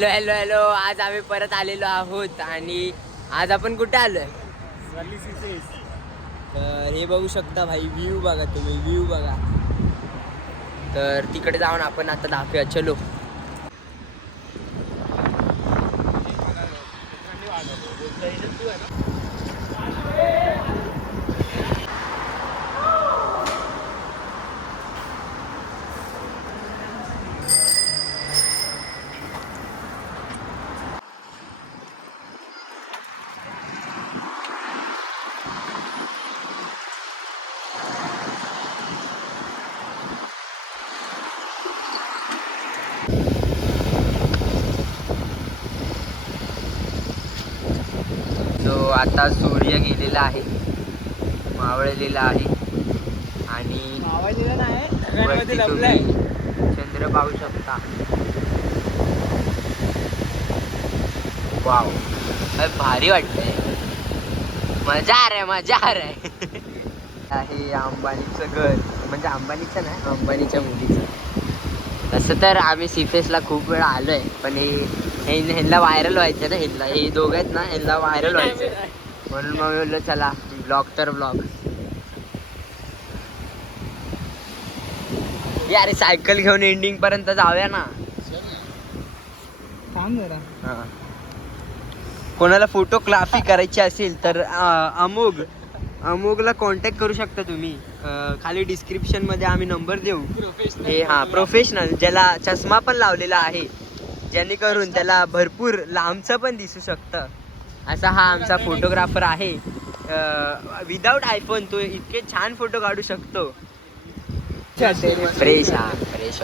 Hello hello hello, आज आम्ही परत आलेलो आहोत आणि आज आपण कुठे आलोय? तर हे बघू शकता भाई, व्ह्यू बघा तुम्ही, व्ह्यू बघा. तर तिकडे जाऊन आपण आता दाखवूया. चलो. तो आता सूर्य गेलेला आहे, मावळलेला आहे आणि वरती तुम्ही चंद्र पाहू शकता. वाव, भारी वाटतंय, मजा आ रहा, मजा आ रहा आहे. अंबानीचं घर, म्हणजे अंबानीचं नाही, अंबानीच्या मुलीचं. तसं तर आम्ही सीफेसला खूप वेळा आलोय, पण ह्यांना व्हायरल व्हायचं ना, हे दोघं आहेत ना, ह्यांना व्हायरल व्हायचं, म्हणून मग बोललो चला ब्लॉग तर ब्लॉग. अरे सायकल घेऊन एंडिंग पर्यंत जाऊया ना. हा, कोणाला फोटोग्राफी करायची असेल तर अमोघला कॉन्टॅक्ट करू शकता तुम्ही. खाली डिस्क्रिप्शन मध्ये आम्ही नंबर देऊ. हे हा प्रोफेशनल, ज्याला चष्मा पण लावलेला आहे, जेणेकरून त्याला भरपूर लांबचं पण दिसू शकतं, असा हा आमचा फोटोग्राफर आहे. विदाउट आयफोन तो इतके छान फोटो काढू शकतो. फ्रेश, हा फ्रेश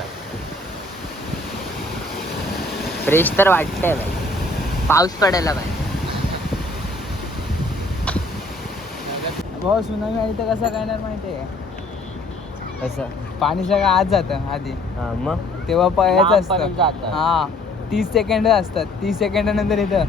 फ्रेश तर वाटतंय भाई. पाऊस पडायला पाहिजे. भाऊ सुनामी आली तर कसं करणार माहितीये का? कसं? पाणी सगळं आत जातं आधी, हा मग तेव्हा पळायचं लांबपर्यंत असतं. जातं. हा, 30 सेकंड असतात. 30 सेकंडानंतर इथं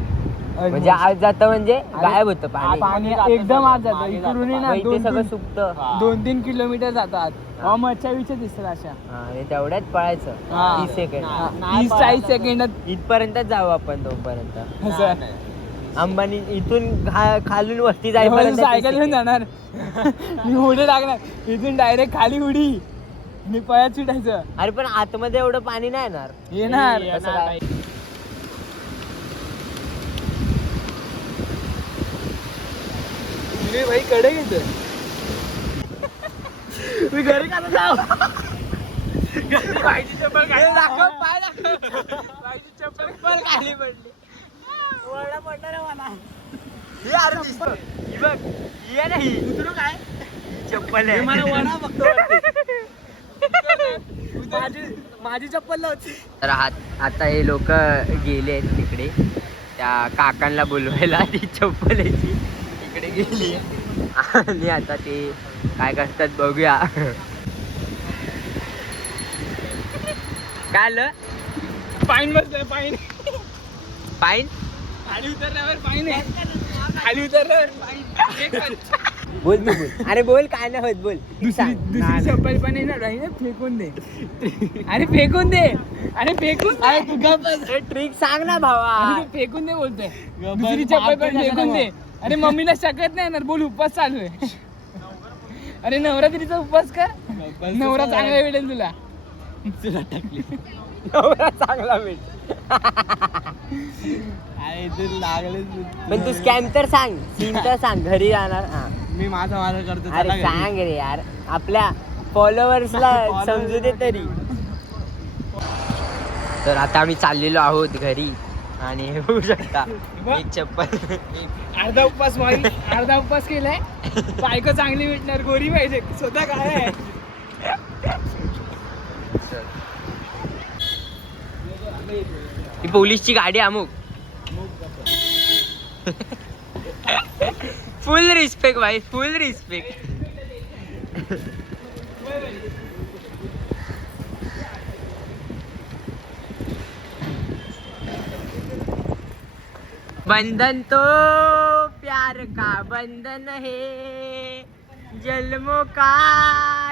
म्हणजे आज जातं, म्हणजे गायब होतं पाणी. पाणी एकदम आत जातं. इकडून ना मग इथे सगळं सुकतं. 2-3 किलोमीटर जातात. मच्छा विच्छा दिसतात अशा. आणि तेवढ्यात पळायचं. 30 सेकंड, 30-40 सेकंडात इथपर्यंत जाऊ आपण. तोपर्यंत असं अंबानी इथून खालून वरती जाईपर्यंत सायकल घेऊन जाणार. मी उडी टाकणार इथून डायरेक्ट खाली उडी आणि पळत सुटायचं. अरे पण आतमध्ये एवढं पाणी नाही येणार. असं काय? भाई कडे घेतो मी घरी का जाऊ. पायची चप्पल दाखव, पाय दाखव. पायची चप्पल खाली पडली. वरडा पडणार आहे मला. हे अरे दिसतं, ही बघ, ही आहे ना, ही उतरू काय चप्पल आहे. मला वडा बघतो. माझी चप्पल नव्हती. तर आता हे लोक गेले आहेत तिकडे, त्या काकांना बोलवायला. ती चप्पल आहे ती तिकडे गेली आणि आता ते काय करतात बघूया. काय आलं? पाईन बसलाय. पाईन पाईन खाली उतरल्यावर पाईन आहे. खाली उतरल्यावर पाईन. बोल तू, बोल. अरे बोल, काय नाही होत, बोल. दुसरी चप्पल पण येणार नाही. फेकून दे. अरे फेकून दे. अरे फेकून दे. ट्रिक सांग ना भावा. फेकून दे बोलतोय. दुसरी चप्पल पण फेकून दे. अरे मम्मीला शकत नाही येणार. बोल, उपवास चालू आहे. अरे नवरात्रीचा उपवास कर. नवरा चांगला भेटेल तुला. टाकली नवरा चांगला भेट. लागले. पण तू स्कॅम तर सांग, सीन तर सांग. घरी जाणार. मी माझा करतो. अरे सांग रे यार, आपल्या फॉलोअर्सला समजू दे तरी. तर आता आम्ही चाललेलो आहोत घरी आणि हे होऊ शकता एक चप्पल. अर्धा उपवास केलाय. बायको चांगली भेटणार, गोरी पाहिजे. स्वतः काय आहे. ही पोलीसची गाडी अमुक. फुल रिस्पेक्ट भाई, फुल रिस्पेक्ट. बंधन तो प्यार का बंधन है, जन्मों का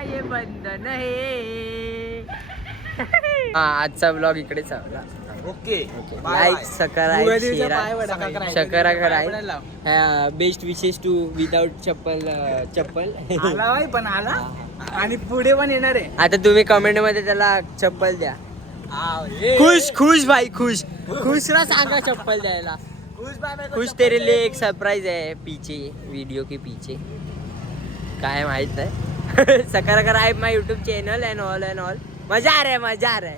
ये बंधन है. आजचा ब्लॉग इकडे चालला. ओके लाईक सबस्क्राईब शेअर करा बेस्ट विशेष टू विदाउट चप्पल पण आला आणि पुढे पण येणार आहे. आता तुम्ही कमेंट मध्ये त्याला चप्पल द्या. खुश भाई खुश ना सांगा चप्पल द्यायला. खुश तेरे लिए एक सरप्राइज है पीछे वीडियो के पीछे. काय माहित नाही. सबस्क्राइब माय यूट्यूब चॅनल एंड ऑल मजा आ रहा है.